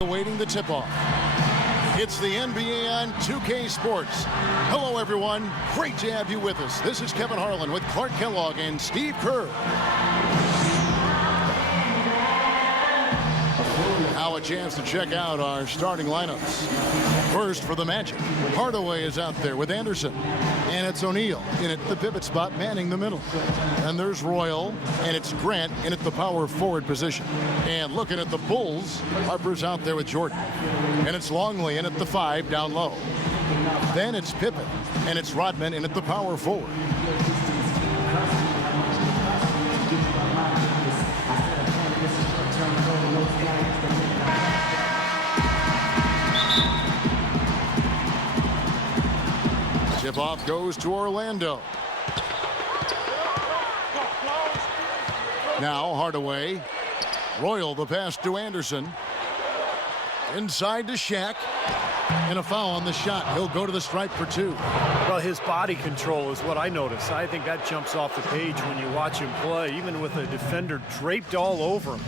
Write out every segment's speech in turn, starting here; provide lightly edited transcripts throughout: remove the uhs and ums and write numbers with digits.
Awaiting the tip-off. It's the NBA on 2K Sports. Hello, everyone. Great to have you with us. This is Kevin Harlan with Clark Kellogg and Steve Kerr. Now a chance to check out our starting lineups. First for the Magic, Hardaway is out there with Anderson. And it's O'Neal in at the pivot spot, manning the middle. And there's Royal, and it's Grant in at the power forward position. And looking at the Bulls, Harper's out there with Jordan. And it's Longley in at the 5 down low. Then it's Pippen, and it's Rodman in at the power forward. Tip-off goes to Orlando. Now Hardaway. Royal the pass to Anderson. Inside to Shaq. And a foul on the shot. He'll go to the stripe for 2. Well, his body control is what I notice. I think that jumps off the page when you watch him play. Even with a defender draped all over him,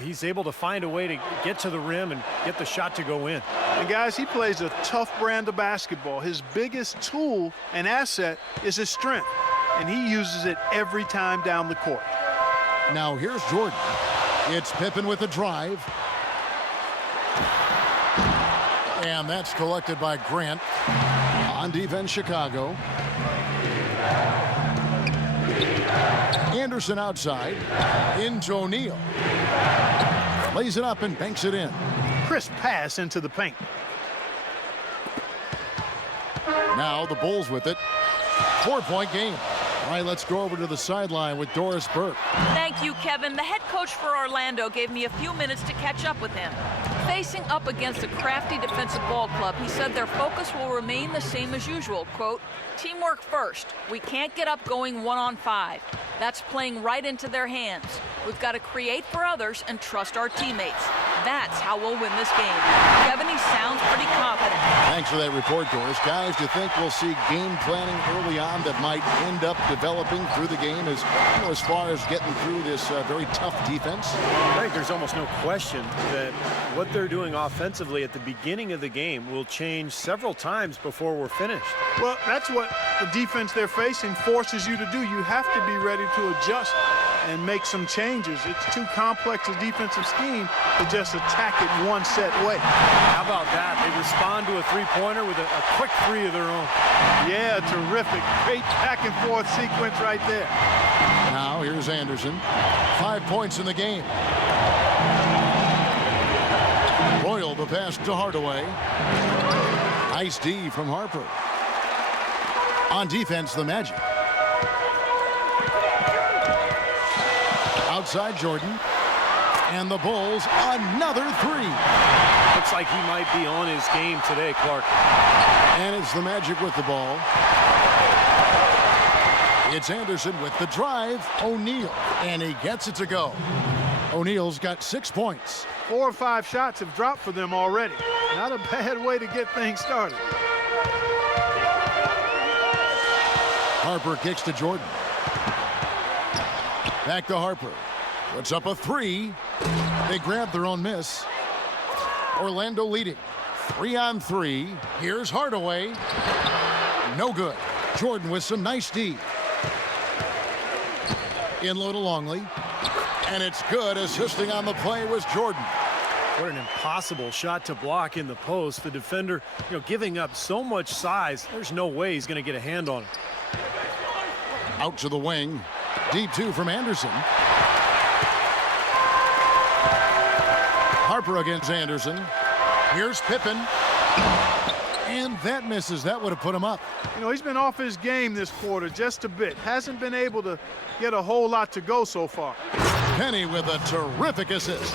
he's able to find a way to get to the rim and get the shot to go in. And guys, he plays a tough brand of basketball. His biggest tool and asset is his strength, and he uses it every time down the court. Now here's Jordan. It's Pippen with a drive. And that's collected by Grant. On defense, Chicago. Anderson outside. Into O'Neal. Lays it up and banks it in. Crisp pass into the paint. Now the Bulls with it. 4-point game. All right, let's go over to the sideline with Doris Burke. Thank you, Kevin. The head coach for Orlando gave me a few minutes to catch up with him. Facing up against a crafty defensive ball club, he said their focus will remain the same as usual. Quote, teamwork first. We can't get up going 1-on-5. That's playing right into their hands. We've got to create for others and trust our teammates. That's how we'll win this game. Kevin, he sounds pretty confident. Thanks for that report, Doris. Guys, do you think we'll see game planning early on that might end up developing through the game as far as getting through this very tough defense? I think there's almost no question that what they're doing offensively at the beginning of the game will change several times before we're finished. Well, that's what the defense they're facing forces you to do. You have to be ready to adjust and make some changes. It's too complex a defensive scheme to just attack it one set way. How about that? They respond to a three-pointer with a quick 3 of their own. Yeah, terrific. Great back-and-forth sequence right there. Now here's Anderson. 5 points in the game. Royal the pass to Hardaway. Nice D from Harper. On defense, the Magic. Outside Jordan. And the Bulls, another 3. Looks like he might be on his game today, Clark. And it's the Magic with the ball. It's Anderson with the drive. O'Neal. And he gets it to go. O'Neal's got 6 points. 4 or 5 shots have dropped for them already. Not a bad way to get things started. Harper kicks to Jordan. Back to Harper. Puts up a 3. They grab their own miss. Orlando leading. 3-on-3. Here's Hardaway. No good. Jordan with some nice D. In low to Longley. And it's good. Assisting on the play was Jordan. What an impossible shot to block in the post. The defender, giving up so much size, there's no way he's going to get a hand on it. Out to the wing. Deep 2 from Anderson. Harper against Anderson. Here's Pippen. And that misses. That would have put him up. He's been off his game this quarter just a bit. Hasn't been able to get a whole lot to go so far. Penny with a terrific assist.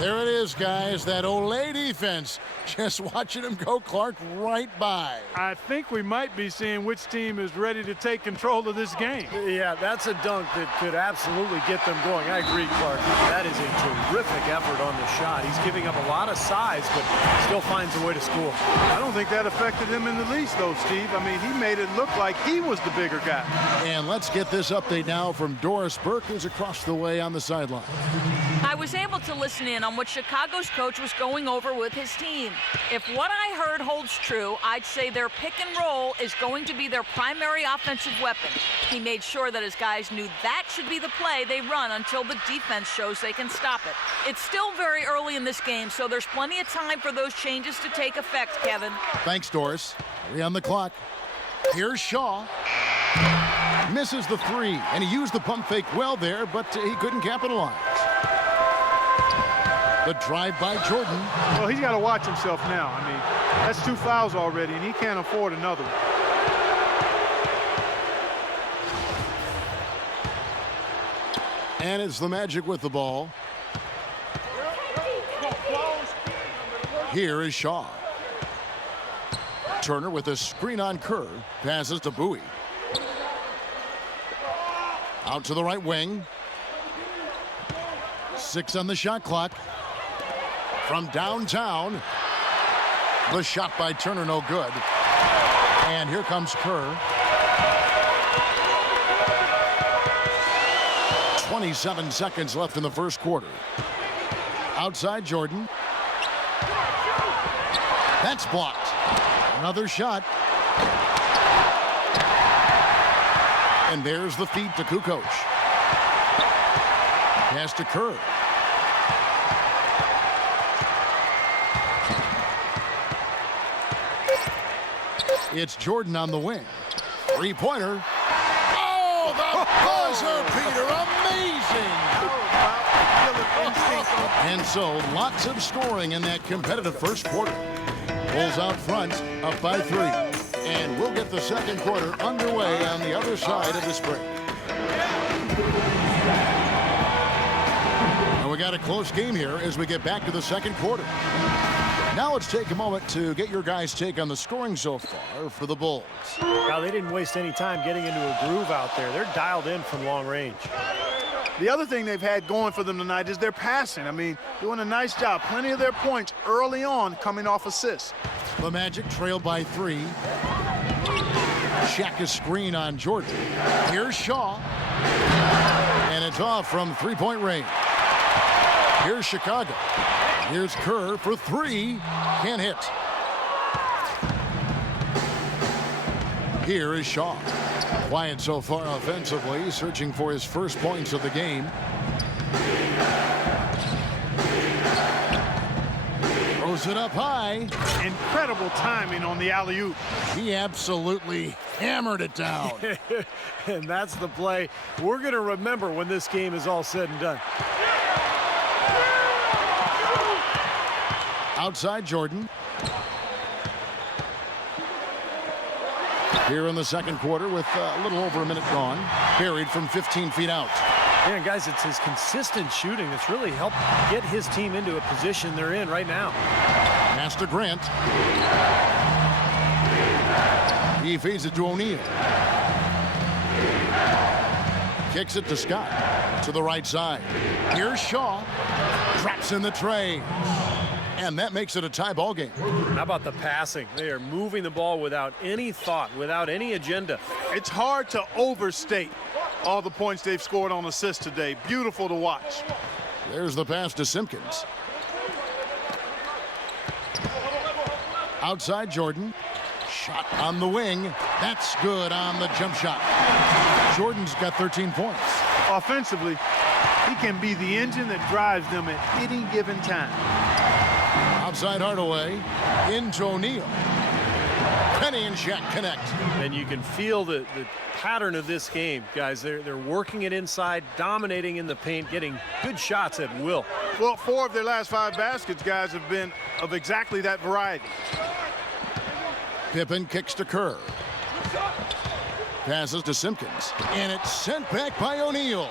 There it is, guys. That Olay defense. Just watching him go, Clark, right by. I think we might be seeing which team is ready to take control of this game. Yeah, that's a dunk that could absolutely get them going. I agree, Clark. That is a terrific effort on the shot. He's giving up a lot of size, but still finds a way to score. I don't think that affected him in the least, though, Steve. I mean, he made it look like he was the bigger guy. And let's get this update now from Doris Burke, who's across the way on the sideline. I was able to listen in on on what Chicago's coach was going over with his team. If what I heard holds true, I'd say their pick and roll is going to be their primary offensive weapon. He made sure that his guys knew that should be the play they run until the defense shows they can stop it. It's still very early in this game, so there's plenty of time for those changes to take effect, Kevin. Thanks, Doris. 3 on the clock. Here's Shaw. Misses the 3, and he used the pump fake well there, but he couldn't capitalize. The drive by Jordan. Well, he's got to watch himself now. I mean, that's 2 fouls already, and he can't afford another one. And it's the Magic with the ball. Here is Shaw. Turner with a screen on Kerr. Passes to Bowie. Out to the right wing. 6 on the shot clock. From downtown. The shot by Turner, no good. And here comes Kerr. 27 seconds left in the first quarter. Outside Jordan. That's blocked. Another shot. And there's the feed to Kukoc. Pass to Kerr. It's Jordan on the wing. 3-pointer. Oh, the buzzer beater. Amazing. And so lots of scoring in that competitive first quarter. Bulls out front, up by 3. And we'll get the second quarter underway on the other side of this break. And we got a close game here as we get back to the second quarter. Now let's take a moment to get your guys' take on the scoring so far for the Bulls. Now, they didn't waste any time getting into a groove out there. They're dialed in from long range. The other thing they've had going for them tonight is their passing. I mean, doing a nice job. Plenty of their points early on coming off assists. The Magic trail by 3. Shaq a screen on Jordan. Here's Shaw. And it's off from 3-point range. Here's Chicago. Here's Kerr for 3. Can't hit. Here is Shaw. Quiet so far offensively, searching for his first points of the game. Throws it up high. Incredible timing on the alley-oop. He absolutely hammered it down. And that's the play we're going to remember when this game is all said and done. Outside Jordan. Here in the second quarter with a little over a minute gone. Buried from 15 feet out. Man, guys, it's his consistent shooting that's really helped get his team into a position they're in right now. Pass to Grant. He feeds it to O'Neal. Kicks it to Scott. To the right side. Here's Shaw. Drops in the tray. And that makes it a tie ball game. How about the passing? They are moving the ball without any thought, without any agenda. It's hard to overstate all the points they've scored on assists today. Beautiful to watch. There's the pass to Simpkins. Outside Jordan. Shot on the wing. That's good on the jump shot. Jordan's got 13 points. Offensively, he can be the engine that drives them at any given time. Outside Hardaway. Into O'Neal. Penny and Shaq connect. And you can feel the pattern of this game, guys. They're working it inside, dominating in the paint, getting good shots at will. Well, 4 of their last 5 baskets, guys, have been of exactly that variety. Pippen kicks to Kerr. Passes to Simpkins. And it's sent back by O'Neal.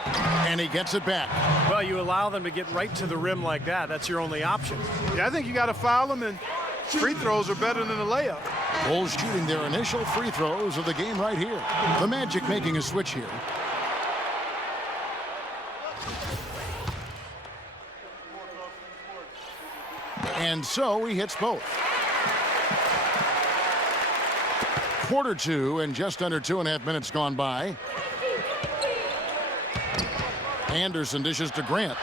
And he gets it back. Well, you allow them to get right to the rim like that. That's your only option. Yeah, I think you got to foul them, and free throws are better than a layup. Bulls shooting their initial free throws of the game right here. The Magic making a switch here. And so he hits both. Quarter 2 and just under 2.5 minutes gone by. Anderson dishes to Grant.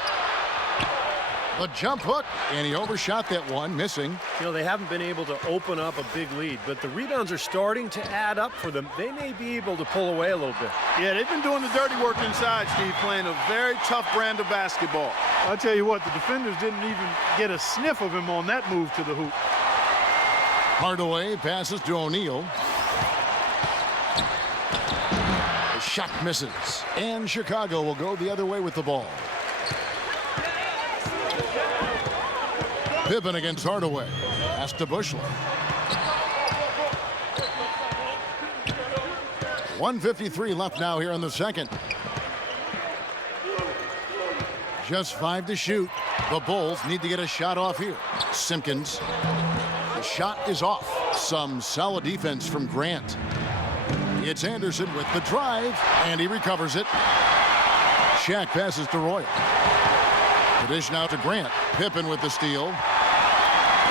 A jump hook, and he overshot that one, missing. You know, they haven't been able to open up a big lead, but the rebounds are starting to add up for them. They may be able to pull away a little bit. Yeah, they've been doing the dirty work inside, Steve, playing a very tough brand of basketball. I'll tell you what, the defenders didn't even get a sniff of him on that move to the hoop. Hardaway passes to O'Neal. The shot misses, and Chicago will go the other way with the ball. Pippen against Hardaway. Pass to Bushler. 1:53 left now here in the second. Just 5 to shoot. The Bulls need to get a shot off here. Simpkins. The shot is off. Some solid defense from Grant. It's Anderson with the drive, and he recovers it. Shaq passes to Royal. The dish now to Grant. Pippen with the steal.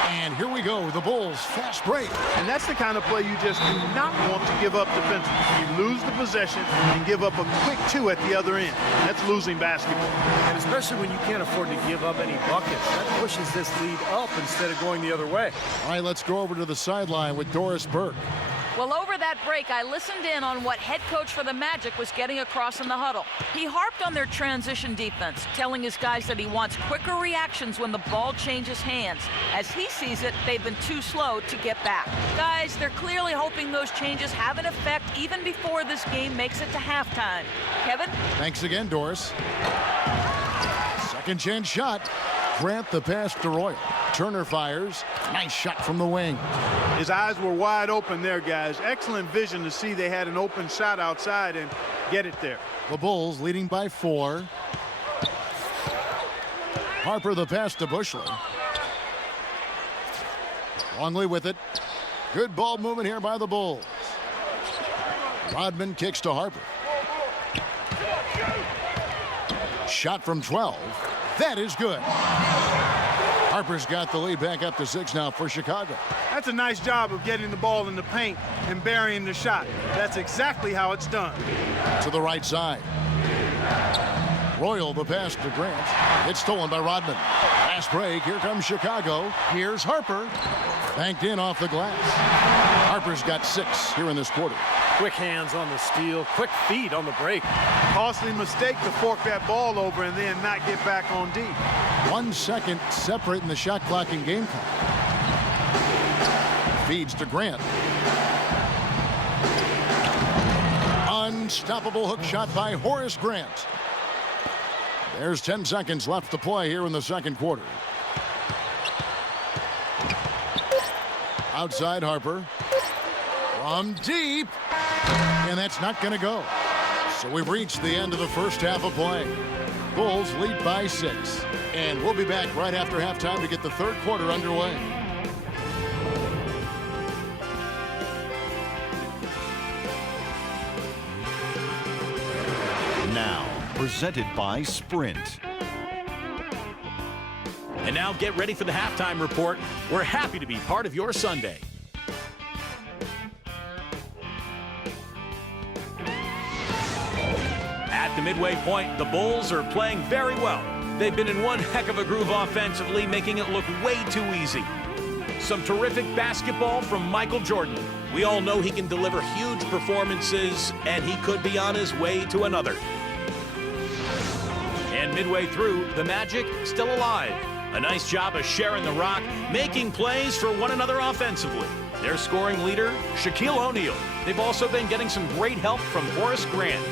And here we go, the Bulls fast break. And that's the kind of play you just do not want to give up defensively. You lose the possession and give up a quick 2 at the other end. That's losing basketball. And especially when you can't afford to give up any buckets. That pushes this lead up instead of going the other way. All right, let's go over to the sideline with Doris Burke. Well, over that break, I listened in on what head coach for the Magic was getting across in the huddle. He harped on their transition defense, telling his guys that he wants quicker reactions when the ball changes hands. As he sees it, they've been too slow to get back. Guys, they're clearly hoping those changes have an effect even before this game makes it to halftime. Kevin? Thanks again, Doris. Second chance shot. Grant the pass to Royal. Turner fires. Nice shot from the wing. His eyes were wide open there, guys. Excellent vision to see they had an open shot outside and get it there. The Bulls leading by 4. Harper the pass to Bushler. Longley with it. Good ball movement here by the Bulls. Rodman kicks to Harper. Shot from 12. That is good. Harper's got the lead back up to 6 now for Chicago. That's a nice job of getting the ball in the paint and burying the shot. That's exactly how it's done. To the right side. Royal the pass to Grant. It's stolen by Rodman. Fast break. Here comes Chicago. Here's Harper. Banked in off the glass. Harper's got 6 here in this quarter. Quick hands on the steal, quick feet on the break. Costly mistake to fork that ball over and then not get back on D. 1 second separating the shot clock and game clock. Feeds to Grant. Unstoppable hook shot by Horace Grant. There's 10 seconds left to play here in the second quarter. Outside Harper. From deep. And that's not going to go. So we've reached the end of the first half of play. Bulls lead by 6. And we'll be back right after halftime to get the third quarter underway. Now, presented by Sprint. And now get ready for the halftime report. We're happy to be part of your Sunday. At the midway point, the Bulls are playing very well. They've been in one heck of a groove offensively, making it look way too easy. Some terrific basketball from Michael Jordan. We all know he can deliver huge performances, and he could be on his way to another. And midway through, the Magic still alive. A nice job of sharing the rock, making plays for one another offensively. Their scoring leader, Shaquille O'Neal. They've also been getting some great help from Horace Grant.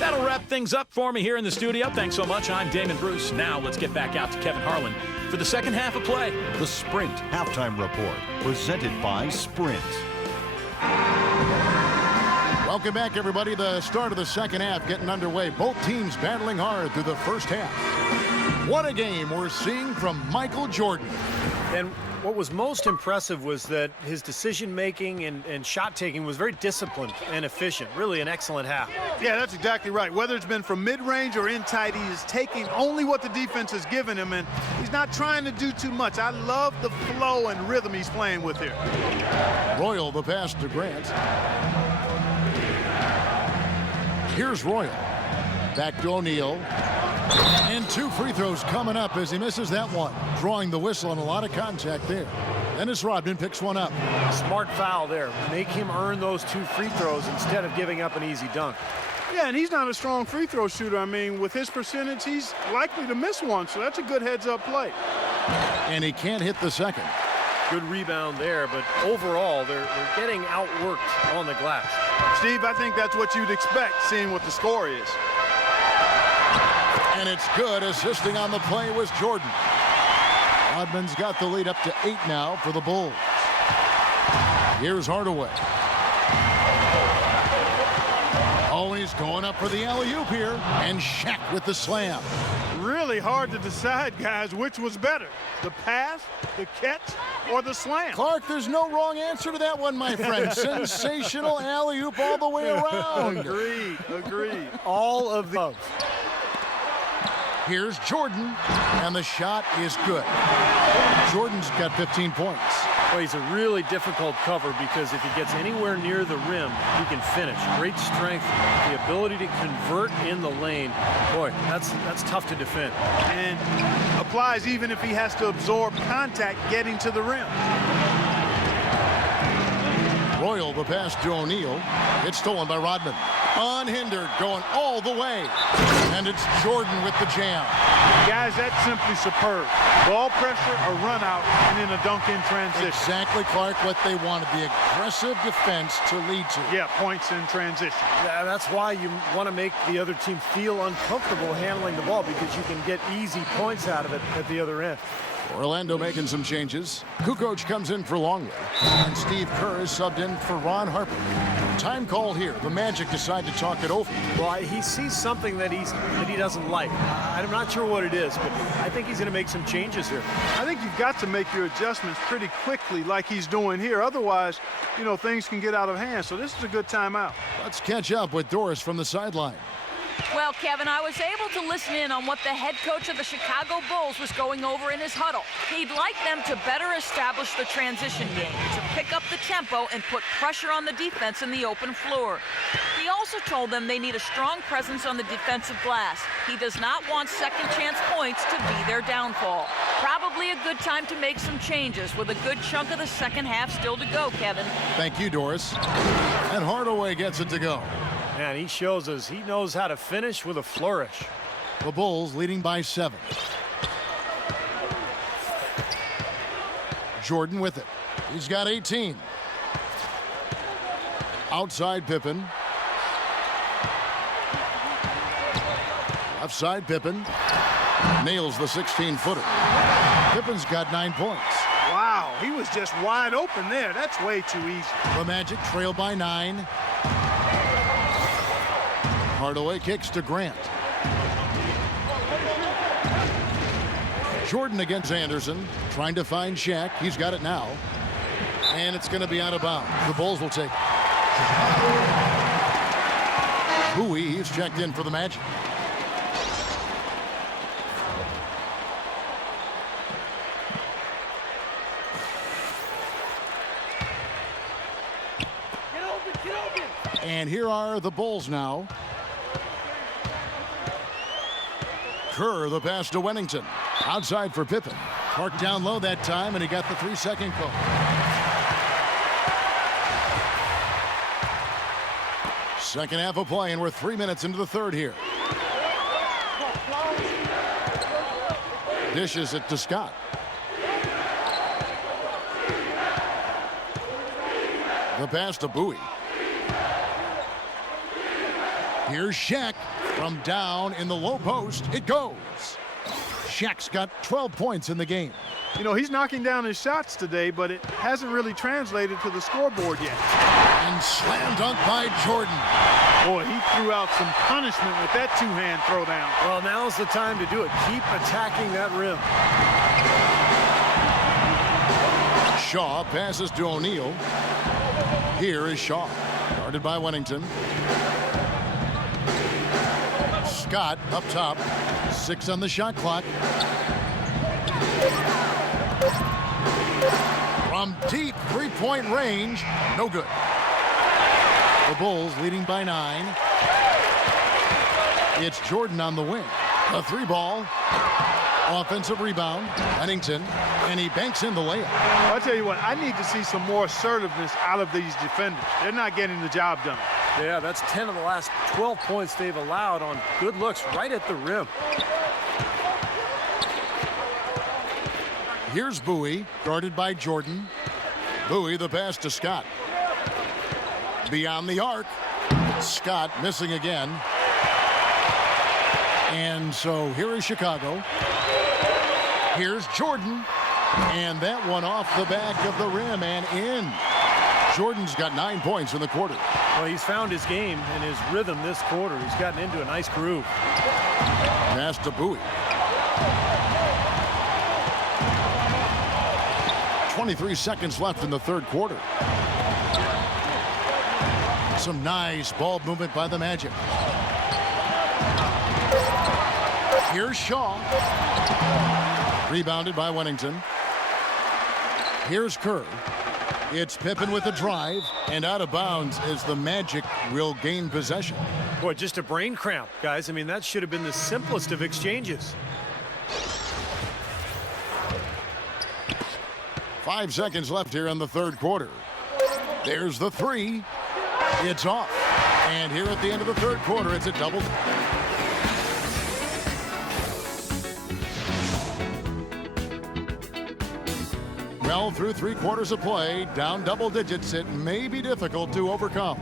That'll wrap things up for me here in the studio. Thanks so much. I'm Damon Bruce. Now let's get back out to Kevin Harlan for the second half of play. The Sprint Halftime Report, presented by Sprint. Welcome back, everybody. The start of the second half getting underway. Both teams battling hard through the first half. What a game we're seeing from Michael Jordan. And what was most impressive was that his decision-making and shot-taking was very disciplined and efficient. Really an excellent half. Yeah, that's exactly right. Whether it's been from mid-range or in tight, he is taking only what the defense has given him, and he's not trying to do too much. I love the flow and rhythm he's playing with here. Royal the pass to Grant. Here's Royal. Back to O'Neal. And 2 free throws coming up as he misses that one. Drawing the whistle on a lot of contact there. Dennis Rodman picks one up. Smart foul there. Make him earn those 2 free throws instead of giving up an easy dunk. Yeah, and he's not a strong free throw shooter. I mean, with his percentage, he's likely to miss one, so that's a good heads-up play. And he can't hit the second. Good rebound there, but overall, they're getting outworked on the glass. Steve, I think that's what you'd expect, seeing what the score is. And it's good. Assisting on the play was Jordan. Rodman's got the lead up to 8 now for the Bulls. Here's Hardaway. Oh, he's going up for the alley-oop here. And Shaq with the slam. Really hard to decide, guys, which was better, the pass, the catch, or the slam. Clark, there's no wrong answer to that one, my friend. Sensational alley-oop all the way around. Agreed. All of the above. Here's Jordan, and the shot is good. Jordan's got 15 points. Well, he's a really difficult cover because if he gets anywhere near the rim, he can finish. Great strength, the ability to convert in the lane. Boy, that's tough to defend. And applies even if he has to absorb contact getting to the rim. Royal, the pass to O'Neal. It's stolen by Rodman. Unhindered, going all the way. And it's Jordan with the jam. Guys, that's simply superb. Ball pressure, a run out, and then a dunk in transition. Exactly, Clark, what they wanted. The aggressive defense to lead to. Yeah, points in transition. Yeah, that's why you want to make the other team feel uncomfortable handling the ball because you can get easy points out of it at the other end. Orlando making some changes. Kukoc comes in for Longley. And Steve Kerr is subbed in for Ron Harper. Time called here. The Magic decide to talk it over. Well, he sees something that he doesn't like. I'm not sure what it is, but I think he's going to make some changes here. I think you've got to make your adjustments pretty quickly like he's doing here. Otherwise, you know, things can get out of hand. So this is a good timeout. Let's catch up with Doris from the sideline. Well, Kevin, I was able to listen in on what the head coach of the Chicago Bulls was going over in his huddle. He'd like them to better establish the transition game, to pick up the tempo and put pressure on the defense in the open floor. He also told them they need a strong presence on the defensive glass. He does not want second chance points to be their downfall. Probably a good time to make some changes with a good chunk of the second half still to go, Kevin. Thank you, Doris. And Hardaway gets it to go. Man, he shows us he knows how to finish with a flourish. The Bulls leading by 7. Jordan with it. He's got 18. Outside Pippen. Left side Pippen. Nails the 16-footer. Pippen's got 9 points. Wow, he was just wide open there. That's way too easy. The Magic trail by 9. Hardaway kicks to Grant. Jordan against Anderson, trying to find Shaq. He's got it now. And it's going to be out of bounds. The Bulls will take it. Bowie, he's checked in for the Magic. And here are the Bulls now. Kerr, the pass to Wennington. Outside for Pippen. Parked down low that time, and he got the 3-second call. Second half of play, and we're 3 minutes into the third here. Dishes it to Scott. The pass to Bowie. Here's Shaq from down in the low post. It goes. Shaq's got 12 points in the game. You know, he's knocking down his shots today, but it hasn't really translated to the scoreboard yet. And slam dunk by Jordan. Boy, he threw out some punishment with that two-hand throwdown. Well, now's the time to do it. Keep attacking that rim. Shaw passes to O'Neal. Here is Shaw. Guarded by Wennington. Scott up top. 6 on the shot clock. From deep three-point range. No good. The Bulls leading by 9. It's Jordan on the wing. A 3-ball. Offensive rebound. Pennington. And he banks in the layup. I'll tell you what, I need to see some more assertiveness out of these defenders. They're not getting the job done. Yeah, that's 10 of the last 12 points they've allowed on good looks right at the rim. Here's Bowie, guarded by Jordan. Bowie, the pass to Scott. Beyond the arc. Scott missing again. And so here is Chicago. Here's Jordan. And that one off the back of the rim and in. Jordan's got 9 points in the quarter. Well, he's found his game and his rhythm this quarter. He's gotten into a nice groove. Pass to Bowie. 23 seconds left in the third quarter. Some nice ball movement by the Magic. Here's Shaw. Rebounded by Wennington. Here's Kerr. It's Pippen with a drive and out of bounds as the Magic will gain possession. Boy, just a brain cramp, guys. I mean, that should have been the simplest of exchanges. 5 seconds left here in the third quarter. There's the three. It's off. And here at the end of the third quarter, it's a double. Well, through 3 quarters of play, down double digits, it may be difficult to overcome.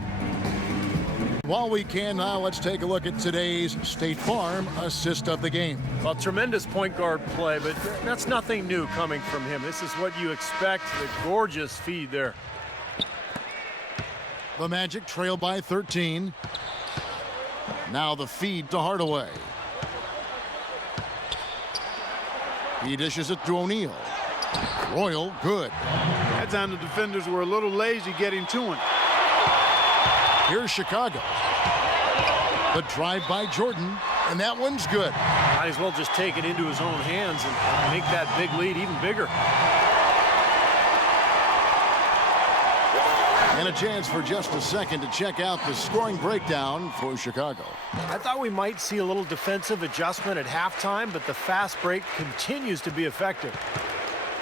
While we can now, let's take a look at today's State Farm assist of the game. Well, tremendous point guard play, but that's nothing new coming from him. This is what you expect, the gorgeous feed there. The Magic trail by 13. Now the feed to Hardaway. He dishes it to O'Neal. Royal, good. That time the defenders were a little lazy getting to him. Here's Chicago. The drive by Jordan, and that one's good. Might as well just take it into his own hands and make that big lead even bigger. And a chance for just a second to check out the scoring breakdown for Chicago. I thought we might see a little defensive adjustment at halftime, but the fast break continues to be effective.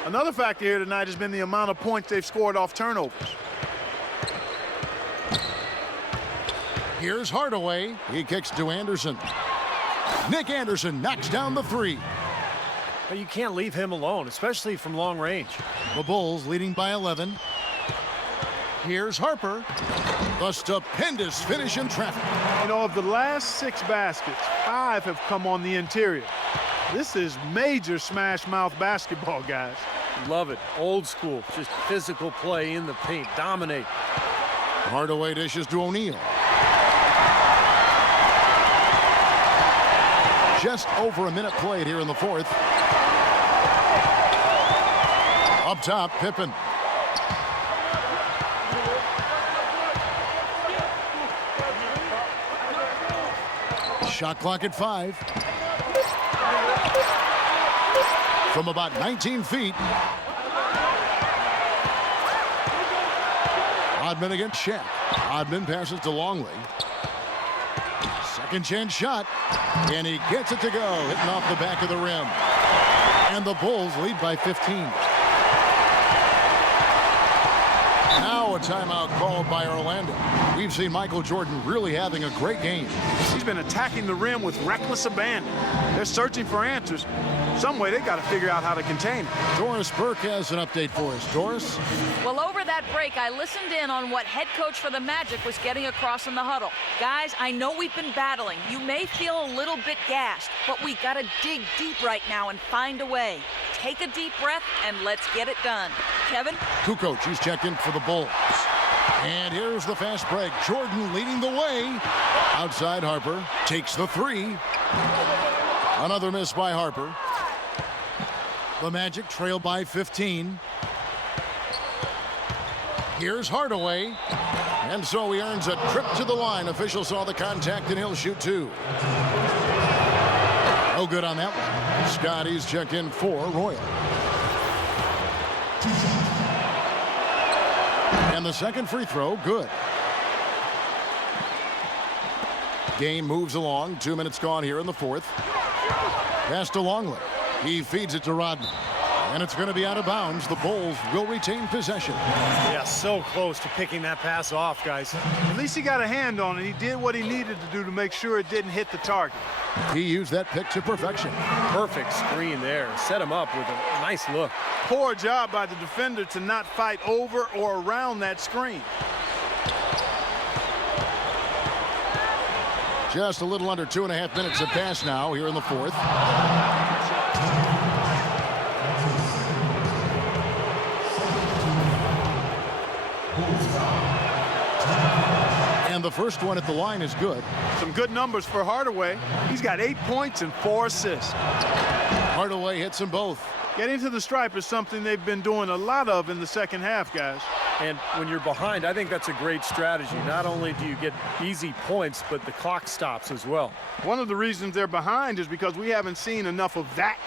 Another factor here tonight has been the amount of points they've scored off turnovers. Here's Hardaway. He kicks to Anderson. Nick Anderson knocks down the three. But you can't leave him alone, especially from long range. The Bulls leading by 11. Here's Harper. The stupendous finish in traffic. You know, of the last 6 baskets, 5 have come on the interior. This is major smash mouth basketball, guys. Love it. Old school. Just physical play in the paint. Dominate. Hardaway dishes to O'Neal. Just over a minute played here in the fourth. Up top, Pippen. Shot clock at 5. From about 19 feet. Odman against Shaq. Odman passes to Longley. Second chance shot. And he gets it to go. Hitting off the back of the rim. And the Bulls lead by 15. Now a timeout called by Orlando. We've seen Michael Jordan really having a great game. He's been attacking the rim with reckless abandon. They're searching for answers. Some way they got to figure out how to contain it. Doris Burke has an update for us. Doris? Well, over that break, I listened in on what head coach for the Magic was getting across in the huddle. Guys, I know we've been battling. You may feel a little bit gassed, but we got to dig deep right now and find a way. Take a deep breath and let's get it done. Kevin? Kukoc, he's checked in for the Bulls. And here's the fast break. Jordan leading the way. Outside Harper. Takes the three. Another miss by Harper. The Magic trail by 15. Here's Hardaway. And so he earns a trip to the line. Official saw the contact and he'll shoot 2. No good on that one. Scotty's checked in for Royal. And the second free throw, good. Game moves along. 2 minutes gone here in the fourth. Pass to Longley. He feeds it to Rodman. And it's going to be out of bounds. The Bulls will retain possession. Yeah, so close to picking that pass off, guys. At least he got a hand on it. He did what he needed to do to make sure it didn't hit the target. He used that pick to perfection. Perfect screen there. Set him up with a nice look. Poor job by the defender to not fight over or around that screen. Just a little under 2.5 minutes have passed now here in the fourth. And the first one at the line is good. Some good numbers for Hardaway. He's got 8 points and 4 assists. Hardaway hits them both. Getting to the stripe is something they've been doing a lot of in the second half, guys. And when you're behind, I think that's a great strategy. Not only do you get easy points, but the clock stops as well. One of the reasons they're behind is because we haven't seen enough of that.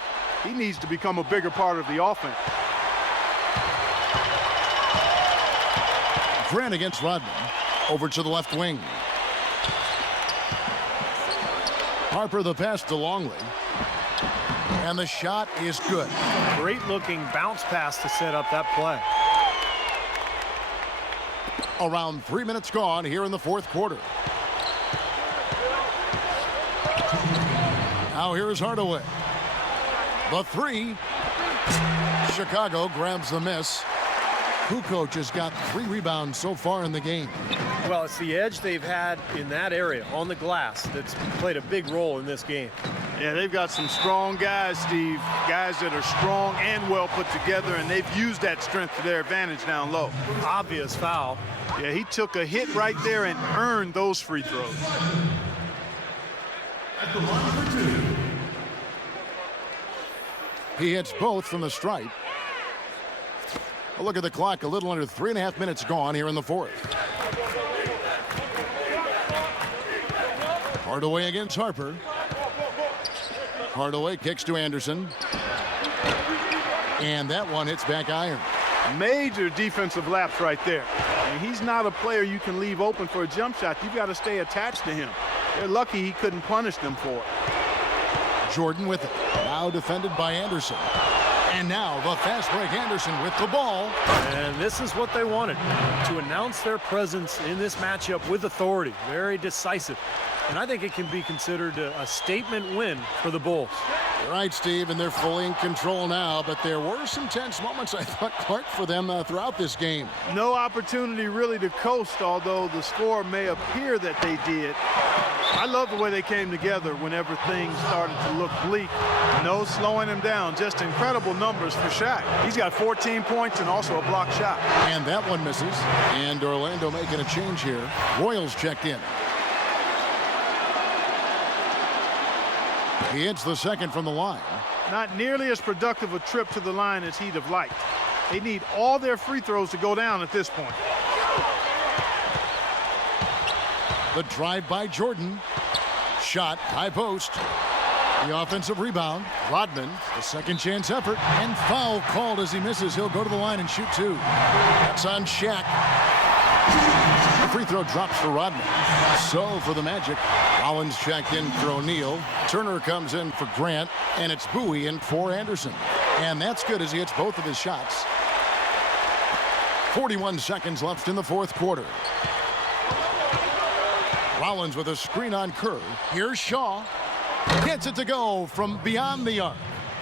He needs to become a bigger part of the offense. Grant against Rodman. Over to the left wing. Harper the pass to Longley. And the shot is good. Great looking bounce pass to set up that play. Around 3 minutes gone here in the fourth quarter. Now here's Hardaway. The three. Chicago grabs the miss. Kukoc has got 3 rebounds so far in the game. Well, it's the edge they've had in that area on the glass that's played a big role in this game. Yeah, they've got some strong guys, Steve. Guys that are strong and well put together, and they've used that strength to their advantage down low. Obvious foul. Yeah, he took a hit right there and earned those free throws. He hits both from the stripe. A look at the clock, a little under 3.5 minutes gone here in the fourth. Hardaway against Harper. Hardaway kicks to Anderson. And that one hits back iron. Major defensive lapse right there. And he's not a player you can leave open for a jump shot. You've got to stay attached to him. They're lucky he couldn't punish them for it. Jordan with it. Now defended by Anderson. And now the fast break Anderson with the ball. And this is what they wanted, to announce their presence in this matchup with authority. Very decisive. And I think it can be considered a statement win for the Bulls. You're right, Steve, and they're fully in control now, but there were some tense moments, I thought, Clark, for them throughout this game. No opportunity really to coast, although the score may appear that they did. I love the way they came together whenever things started to look bleak. No slowing him down. Just incredible numbers for Shaq. He's got 14 points and also a block shot. And that one misses. And Orlando making a change here. Royals checked in. He hits the second from the line. Not nearly as productive a trip to the line as he'd have liked. They need all their free throws to go down at this point. The drive by Jordan. Shot, high post. The offensive rebound. Rodman, the second chance effort. And foul called as he misses. He'll go to the line and shoot 2. That's on Shaq. The free throw drops for Rodman. So for the Magic, Rollins checked in for O'Neal. Turner comes in for Grant. And it's Bowie in for Anderson. And that's good as he hits both of his shots. 41 seconds left in the fourth quarter. Rollins with a screen on Kerr. Here's Shaw. Gets it to go from beyond the arc.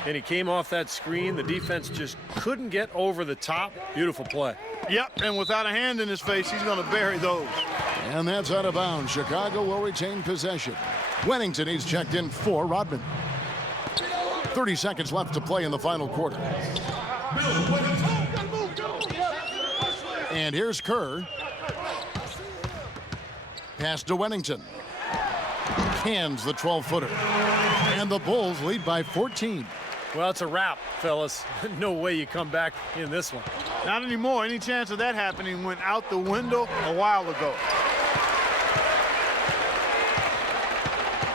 And he came off that screen. The defense just couldn't get over the top. Beautiful play. Yep, and without a hand in his face, he's going to bury those. And that's out of bounds. Chicago will retain possession. Wennington, he's checked in for Rodman. 30 seconds left to play in the final quarter. And here's Kerr. Pass to Wennington. Cans the 12-footer. And the Bulls lead by 14. Well, it's a wrap, fellas. No way you come back in this one. Not anymore. Any chance of that happening went out the window a while ago.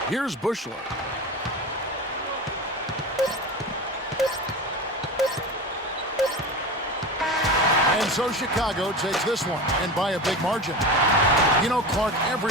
Here's Bushler. And so Chicago takes this one, and by a big margin. You know, Clark, every